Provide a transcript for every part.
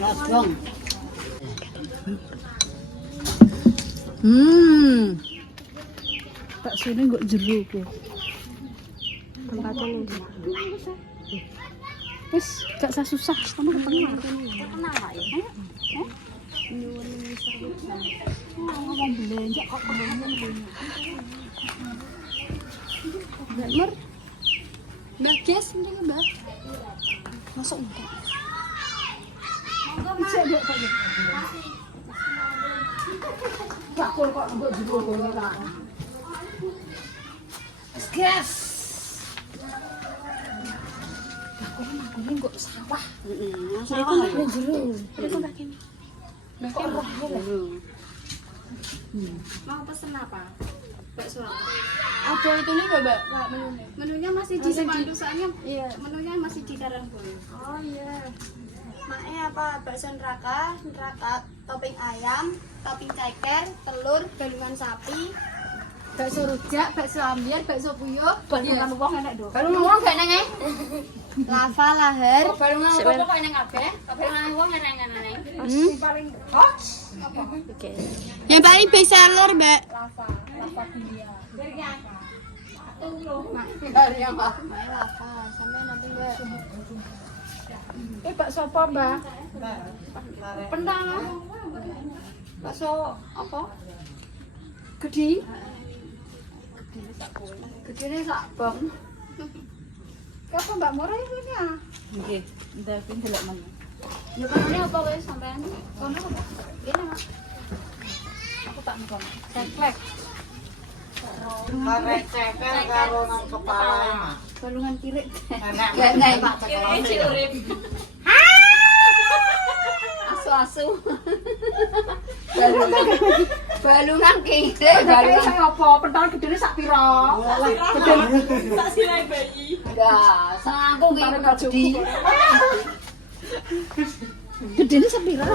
Lodong. Bakso ini kok jero ku. Tempatnya nih. Wis gak usah susah, kamu ketemu. Kenal Pak ya? Ngomong belanja kok belanja. Mbak Nur. Mbak Ges ini Mbak. Masuk enggak? Bisa dek Pak. Bakul kok mbok jero kene ta. Ges. Bakul kok sawah. Sawah Ada jero. Itu Mbak Kim. Mbak Kim roh ya. Mau pesen apa? Bakso apa? Ada itu nih Mbak, menunya. Menunya masih di Semandu soalnya. Iya. Menunya masih di Karangboyo. Oh iya. Maknya apa? Bakso neraka, topping ayam, topping ceker, telur, balungan sapi, Bakso rujak, bakso ambiar, bakso puyuh. Balungan wong enek do. Balungan wong gak neng. lava lahar, Balungan wong kok neng kabeh. Balungan wong neng. Paling hot. Oke. yang paling best seller mbak. Lava dunia. Dari apa? Maknya lava, sampai nanti mbak. Bakso apa Mbak? Pentang. Bakso apa? Gede. Gedene sak bong. Apa Mbak Murah ini ya? Nggih, ndak pin delok men. Ya kanane apa wis sampean? Kono apa? Kene Mas. Aku tak ngkon. Ceklek. Karek ceker karo nang kepala mah. Balungan kirik. Enak Nek Pak cekel. Asu-asu. Balungan kirik, Kayak balungan. saya apa? Pentol gedene sak pira? Tak silai bayi. Enggak, sang aku ki gede. Gedene sak pira?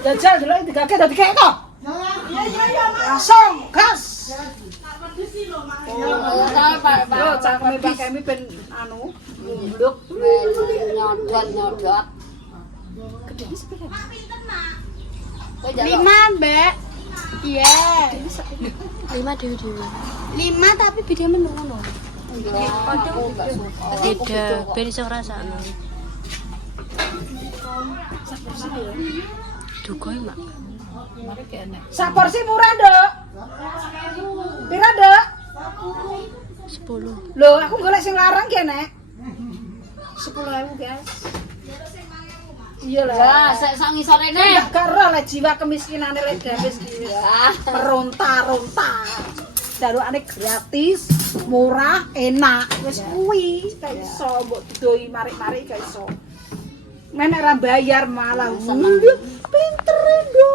Jajal delok digake dadi kek kok. Iya, langsung gas. Yo cangkeme Pak Kemi ben anu Bluk, nyodot. gedene sak pira? 5 mbak. Iya. 5 dewi. 5 tapi beda menu ngono. Beda, ben iso ngrasakno. Duga Mak. Sak porsi murah, Nduk. Pira, Nduk? 10. Lho, aku golek sing larang ki, Nek. 10.000, guys. Iya lah. Ya, sak ngisor rene. Enggak karo lah jiwa kemiskinane lek gamis ki. Ya. Meronta-ronta. Dalukane gratis, murah, enak. Wis kuwi gak iso mbok didoi marik-marik gak iso. Men ora bayar malah. Pinter ndo.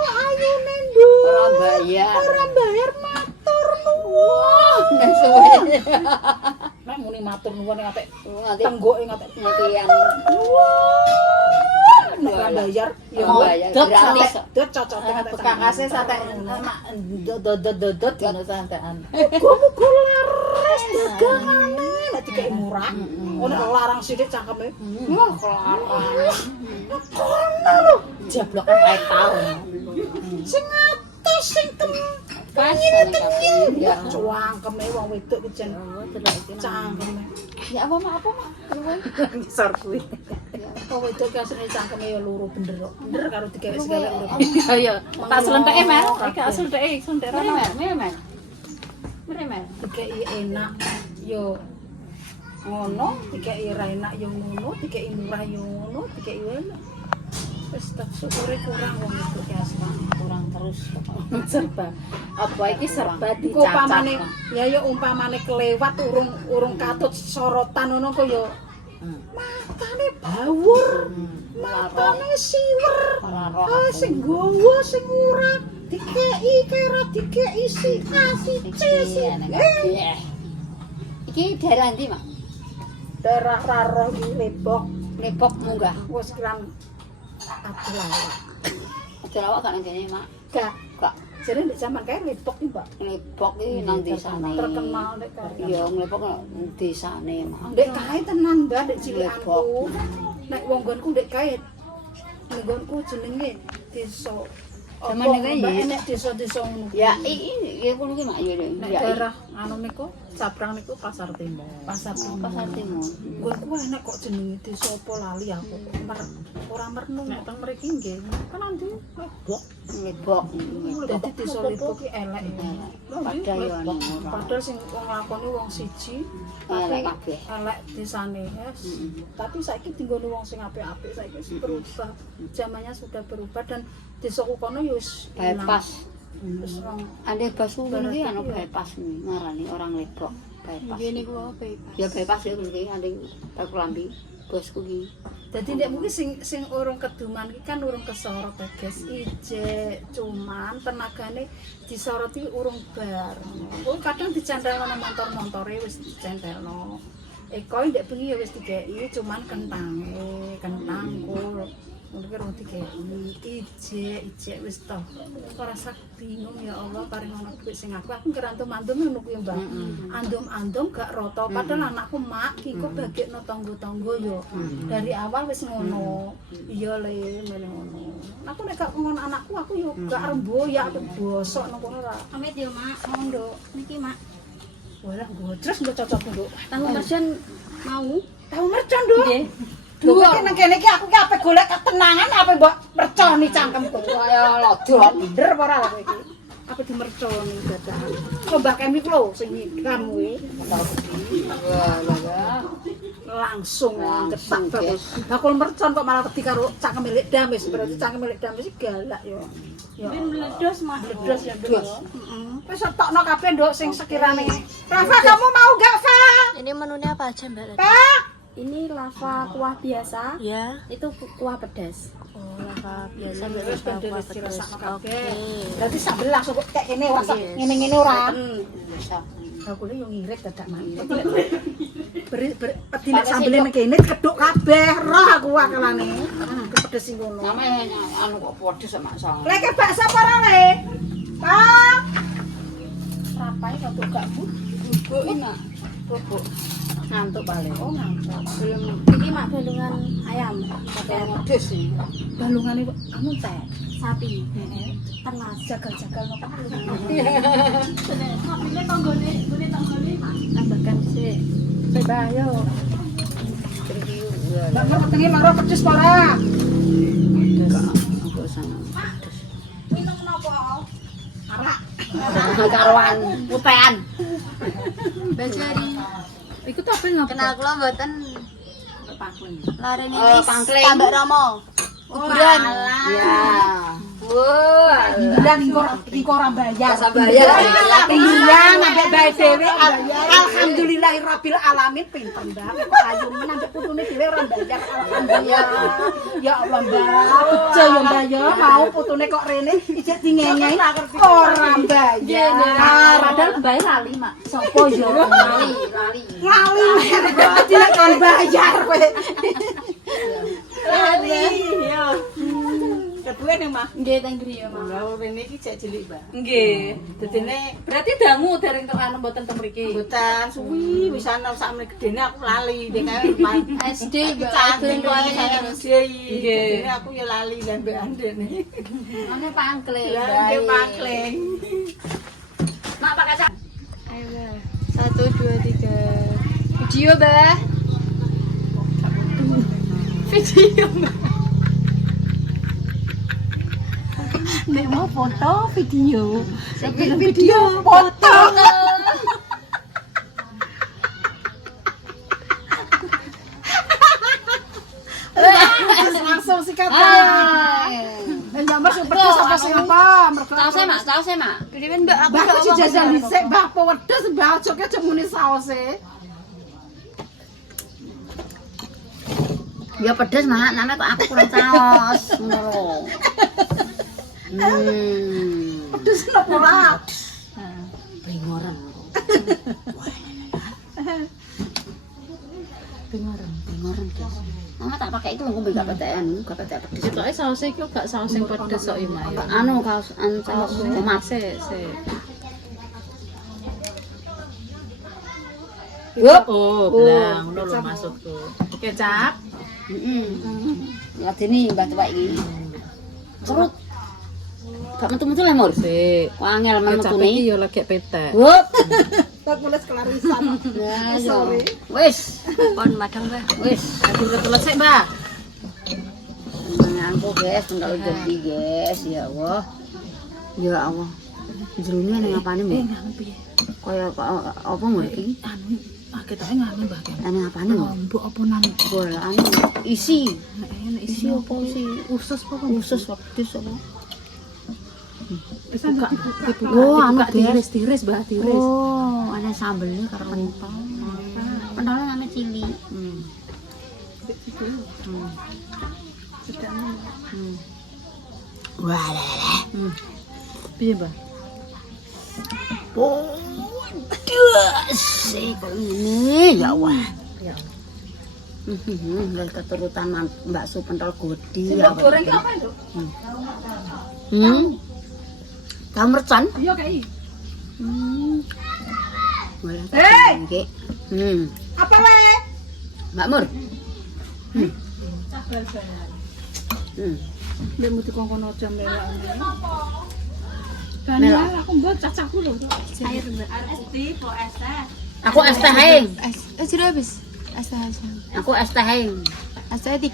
Ayo ndo. Ora bayar. Ora bayar matur nuwun. Nggak suwe. Nek muni matur nuwun ngatek Nganti tenggoke ngatek. ngantian. Nek ora bayar ya Oh, bayar. dot Gratis. sate. Dot cocok ngatek. Bekakase sate dodot ngono santean. Muga-muga laris dagangane nek dikek murah. Ono larang sithik cangkeme. Wah, larang. Kono lho, Jablokan kae tau. sing atos sing Pas tengil. ya. Cangkeme wong wedok ki jen cangkeme. Ya apa mak? Ngisor kuwi. Wong wedok ki asline cangkeme ya loro bener kok. Bener karo digawe segala urip. Iya, tak slenteke Mel. Iki slenteke, slenteke Mere rono. mer. Dikei enak yo ngono, dikei ra enak yo ngono, dikei murah yo ngono, dikei enak. Wis tak syukure kurang wong itu ki asma. Kurang terus. Serba. Apa iki serba Iku umpamane dicacat. ya yo umpamane kelewat urung katut sorotan ngono kok yo matane bawur, matane siwer. Ah sing gowo sing murah dikei kira dikei si A si C si E. Iki daerah ndi, Mak? Daerah Raro iki Lebok. Lebok munggah. Wis kirang Adlawak. Aja awak gak nang kene, Mak. Gak, Gak jadi nek sampean kae Lebok iki, Mbak. Lebok iki nang desane. Terkenal nek kae. Iya, Lebok nang desane, Mak. Ndek kae tenan, Mbak, ndek cilikanku. Nek wong nggonku ndek kae nggonku jenenge desa. Zaman iki ya. Enek desa-desa ngono. Ya iki ya kono ki mak ya. Nek daerah anu niku Sabrang niku Pasar Timur. Pasar Timur. Nggonku enek kok jenenge desa apa lali aku. Ora mernu nek teng mriki nggih. Kan andi lebok. Lebok. Dadi desa lebok ki elek. Padahal yo anu. Padahal sing wong lakoni wong siji Elek kabeh. elek desane yes. Tapi saiki dinggone wong sing apik-apik saiki wis berubah. Zamannya sudah berubah dan desaku kono ya wis Bypass. Wis wong Ande basu ngono ki ana bypass ngarani orang Lebok. Bypass. Gini gua bebas. Ya bypass ya kuwi ande Pak Lambi bosku ki. dadi nek mungkin sing urung keduman iki kan urung kesorot ya guys. Ijek cuman tenagane disorot iki urung bar. Oh kadang dicentelno nang motor-motore wis dicentelno. Eko ndek bengi ya wis dikeki cuman kentange, kentangku. Ngono ki roti ijek wis toh. Ora sak bingung ya Allah paring ana duit sing aku ngerantum-antum ngono kuwi Mbah. Andum-andum gak rata padahal anakku mak ki kok bagekno tangga-tangga yo. Dari awal wis ngono. Iya le ngene ngono. Aku nek gak ngono anakku aku yo gak remboyak bosok nang kono ora. Amit yo mak. Nduk. Niki mak. Walah gojres nduk cocok nduk. Tahu mercon mau. Tahu mercon nduk. Nggih. Lho kok nang kene iki aku ki ape golek ketenangan ape mbok merconi cangkemku. Kaya lodo bener apa ora lho kowe iki. Ape dimerconi dadakan. Kok Mbak Kemi ku lho sing ngikam kuwi. Wah. Langsung ketak bagus. Bakul mercon kok malah wedi karo cangkem milik damis. Berarti cangkem milik damis iki galak yo. Ya Meledos mah. meledos ya nduk. Wis tokno kabeh nduk sing sekirane. Rafa kamu mau gak, Fa? Ini menunya apa aja Mbak? Pak. Ini lava kuah biasa. Ya. Itu kuah pedas. Oh, lava biasa Terus berarti ben kuah wis pedas. dirasakno Oke. kabeh. Berarti sambel langsung kok kayak kene ora ngene-ngene ora. Bakule yo ngirit dadak mantep. Pedi nek sambele ning kene keduk kabeh, roh aku akalane. Kepedes sing ngono. Namanya anu kok pedes mak sang. Lek bakso apa ora le? Pak. Rapai kok gak Bu? Bubuk enak. Bubuk. Ngantuk paling. Oh, ngantuk. Belum Ini mak balungan ayam. pakai pedes sih. Balungane anu teh. Sapi. Heeh. Tenas. Jagal-jagal nopo. Tambahkan sih. Coba ayo. Review. Mbak metenge maro pedes apa ora? Aku sana. Pedes. Minum napa? Arak. Karuan putean. Bajari. Iku tapi ngapa? Kenal kula mboten Pangkling. lare Oh, nipis. pangkling. Tambak Romo. Kuburan. Ya. Wah. Dan engko ora bayar. Ora bayar. Iya, nambah bae dhewe. Alhamdulillahirabbil alamin pinter Mbak. Kok ayu menambah putune dhewe ora bayar. Alhamdulillah. Ya Allah, Mbak. Bejo ya Mbak ya. Mau putune kok rene ijek dingenyai ora bayar. Padahal mbak lali mak. Sopo ya? Lali. Lali. Tidak kon bayar kowe. Lali. Ya. Kedua nih mah. Nggih teng griya mak. Lah rene iki cek cilik, Mbak. Nggih. Dadine Berarti dangu dereng tekan mboten teng mriki. mboten suwi wis ana sakmene gedene aku lali dek kae SD Mbak. cantik kok saya Nggih. Gedene aku ya lali dan mbek andene. Ane pangkling. Lah dia pangkling. Mak pakai sak. Ayo Mbak. 1 2 3. Video, Mbak. Video, Mbak. Nek mau foto video. Video foto. Langsung sikat. Nyamber sing pedes apa sing apa? Mergo Sausnya mak. Beriman Mbak aku Mbak gak aku ngomong jajal apa-apa. dhisik, Mbak apa wedhus Mbak ojoke aja muni saose. Ya pedes mak, namanya kok aku kurang saus. Ngono. Pedhes napa ora? Bingoran. Bingoran guys. Mama tak pakai itu ngombe gak petean, gak petek pedes. Ketoke saus iki gak saus sing pedes kok ima ya. Anu saus tomat. Se. Yup. Oh, blang, ngono lho maksudku. Kecap. Ladeni Mbah Tuwek iki. Perut. Gak metu-metu le Mur. Sik. Angel Kecap metune. iki ya lagi petek. Hup. Tak mulai kelarisan. Ya, sorry. Wis, Pon madang, Mbak. wis. Aku udah selesai, Mbak. Aku guys, kalau jadi guys, ya Allah. Ya Allah. Jerune ning apane, Mbak? Nganu piye? Kaya apa Mbak iki? Anu, ketoke nganu, Mbak. Ning apane, Mbak? Lombok apa nang? Bola anu isi. Enak Isi apa sih? usus apa? Usus wedhus apa? Bisa dibuka. Oh, anu tiris-tiris, Mbak, tiris. Oh, ana sambelnya karo pentol. Pentolnya namanya cili. Wah, lele. Piye, Mbak? Oh, sih kok ini ya Allah. Ya. Dari keturutan bakso pentol godi Sing ya. goreng ki apa itu? Tahu mercon? Iya kayak Boleh. Hei! Apa wae? Mbak Mur. Dia mesti kongkon aja melak. Melak. Aku mbok cacahku lho. Air, Mbak. Aku es teh heng. Sudah habis. Asa. Aku es teh heng. Asa 3.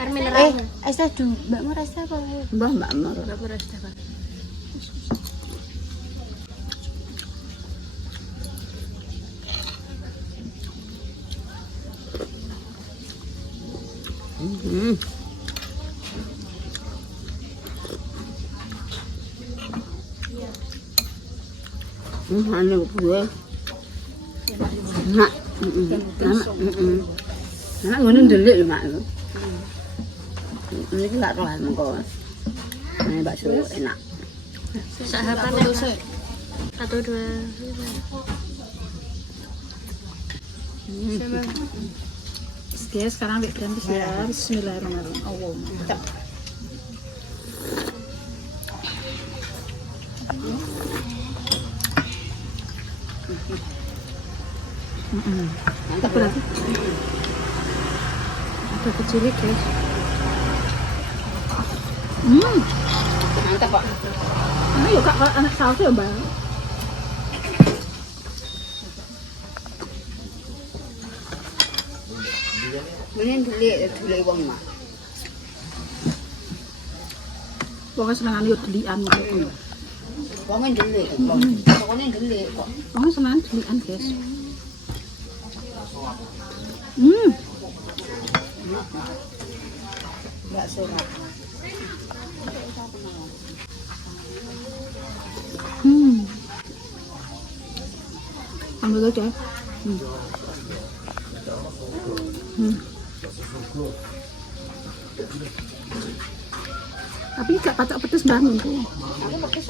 Air mineral. Asa 2. Mbak mau rasa apa? Mbak Mur. Berapa rasa, Pak? Anu gue. Nak. Nak ngono ndelik lho, Mak. Ini gak roh mengko. Ini bakso enak. Sahabat ya. 1 2. Guys, sekarang ambil gratis ya. Bismillahirrahmanirrahim. Allah, mantap. Mantap berarti. Ada kecil guys. Mantap, Pak. Ayo kak, anak saus ya mbak. Ini delik wong, Mak. Pokoknya senangan yo delian gitu. Wonge delik. Pokoknya delik kok. Pokoknya senangan delian guys. Bakso rak. Ambil aja. Tapi gak patok pedes bangun tuh. Aku pakai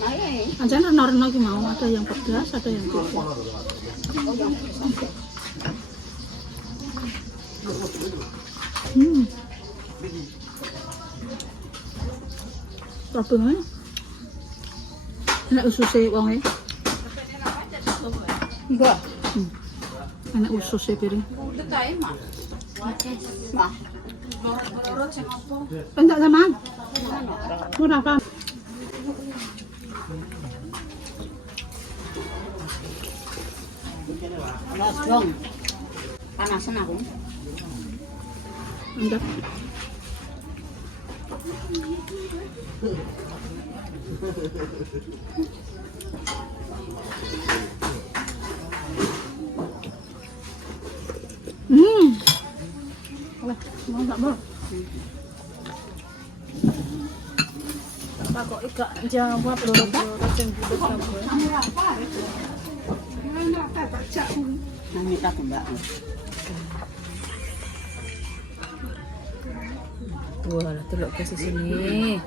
naik. Anjir rena-rena iki mau ada yang pedas, ada yang tidak. Toppingnya enak ususnya wongnya. Mbak. Enak ususnya piring. Mak. Enggak sama. Murah kan? Panas dong. Panasan aku. Enggak. Mau enggak mau? Apa kok ikan jawab loro-loro sing bulet kabeh. Nang minta ke Mbak. Wah, telok ke sini.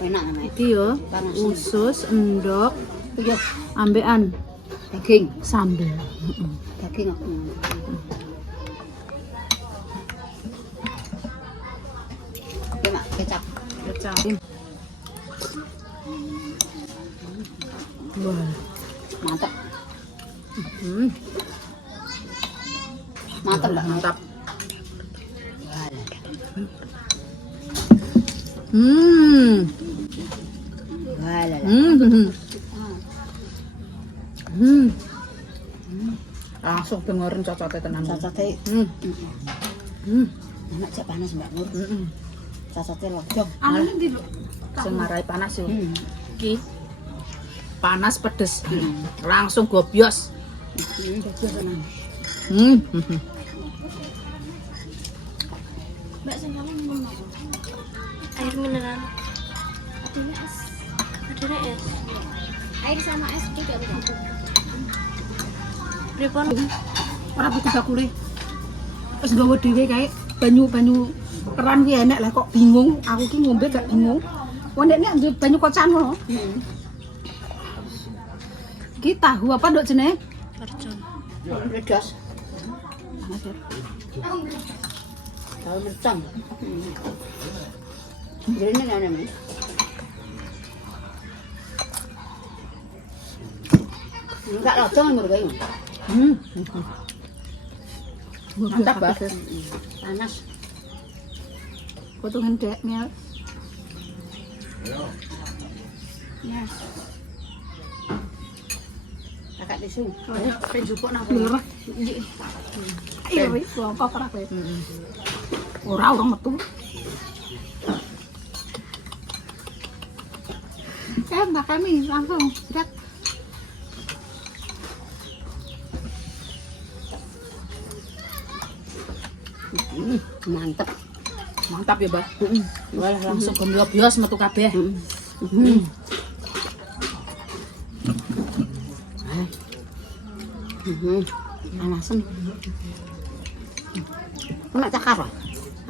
Enak namanya. Iki yo, usus, endok, Iya, ambekan daging. sambel. Daging aku. Oke, Mak, kecap. Kecap. Wah, Mantap. hmm, Mantap, Mbak. mantap. Walah. Langsung dengerin cocote tenan. Cocote. Anak cek panas Mbak Nur. Cocote lodong. Amune ndi lho. Sing marai panas yo. Iki panas pedes. Langsung gobios. Gobios tenan. Mbak sing kamu minum apa? Air mineral. Adanya es. Adanya es. Air sama es juga begitu. Pripun? Ora butuh bakule. Wis nggawa dhewe kae banyu keran ki enek lah kok bingung. Aku ki ngombe gak bingung. Wong nek nek banyu kocan ngono. Ki tahu apa nduk jenenge? Mercon. Ledos. Panas ya. Tahu mercon. Jadi ngene Mas. Enggak lodong Nur kae. Mantap, Mbak. Panas. Potongan deknya. Yes. Kakak tisu. Pengen jupuk nang kono. Iri, apa ora kowe? Ora urung metu. Mbak kami langsung sikat. Mantep. Mantap ya, Mbak. Walah langsung gobios metu kabeh. Panasen. Enak cakar.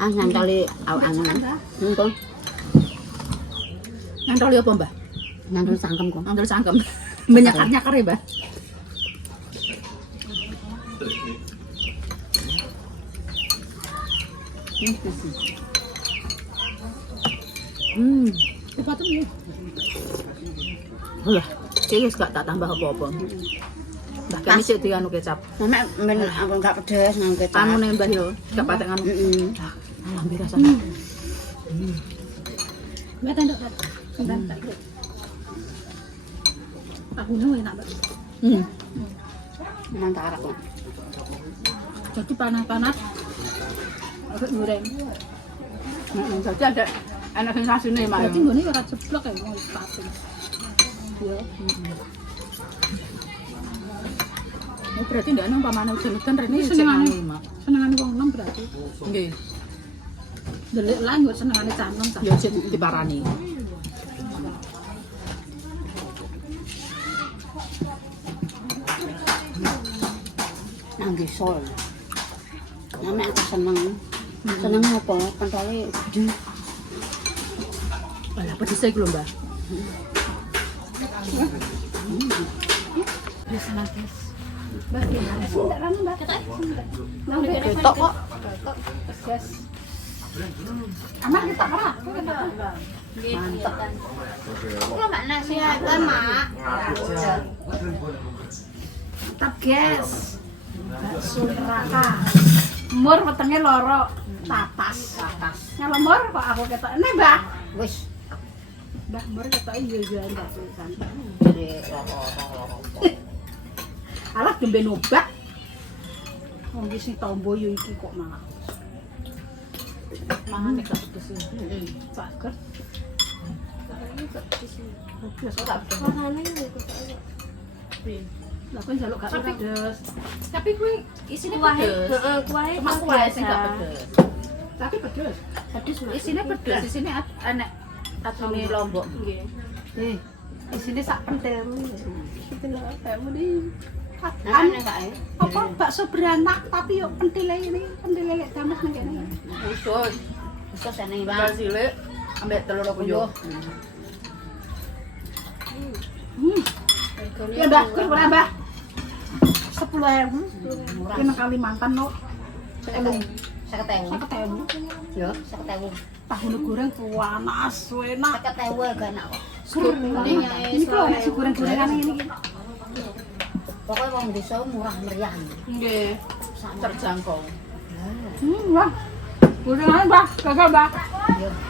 Nyantoli awak-awak. Entong. Ngantol apa, Mbak? Nandul sangkem kok. Ngantol cangkem. Menyakar-nyakar ya, Mbak. Cepatnya ya. Lah, wis gak tak tambah apa-apa. Mbah kene sik dianu kecap. Nek men aku enggak pedes nang kecap. Anu nek Mbah yo, gak patek anu. Alhamdulillah rasane. Mbak tanduk, Mbak. Sebentar tak. Aku nu enak, Mbak. Mantap arek kok. Jadi panas-panas. Agak goreng. Jadi ada enak sensasinya, Mbak. Jadi nggone ora jeblok ya wong pating. Ya. Oh, berarti ndak nang pamane udan-udan rene senengane, Mak. Senengane wong enom berarti. Nggih. Delik lah nggo senengane canom ta. Ya sik diparani. Nang desa. Nek aku seneng. Seneng apa? Pentole gede. Lah pedhes iki lho, Mbak. Wis nangis. Mbak, ndak rame, Mbak. Nang ketok kok. Pedes. Anak kita ora. Mantap. Kok Mbak nasi ada, Mak? Mantap, guys. Bakso neraka. Mur wetenge loro. Tatas. Ngelemur kok aku ketok. Nek, Mbak. Wis. Mbak, mur ketok iya bakso san. Jadi Alah dembe nobak. Wong iki sing tombo yo iki kok malah. Mangan nek gak pedes. Pager. Biasa tak pedes. Makane iki kok. Lah kok njaluk gak pedes. Tapi kuwi isine Kuahe, pedes. heeh, kuahe Cuma kuah sing gak biasa. pedes. Tapi pedes. Pedes, Mak. Isine pedes, isine enek atune lombok. Nggih. Isine sak pentil. Pentil kayak muni. ana kae. Apa bakso beranak tapi yo pentile ini, pentile lek dames nang kene. Khusus. Khusus ene Bakal Bang. cilik ambek telur Yo. Ya Mbak, kurang Mbak. 10.000. Ki nang Kalimantan no. 50.000. 50.000. Yo, 50.000. Tahu goreng panas, enak. 50.000 gak enak kok. Ini kok nasi goreng-gorengan ini. Pokoknya wong desa murah meriah. Nggih, terjangkau. Wah. Udah, Mbak. Gagal, Mbak. Yuk.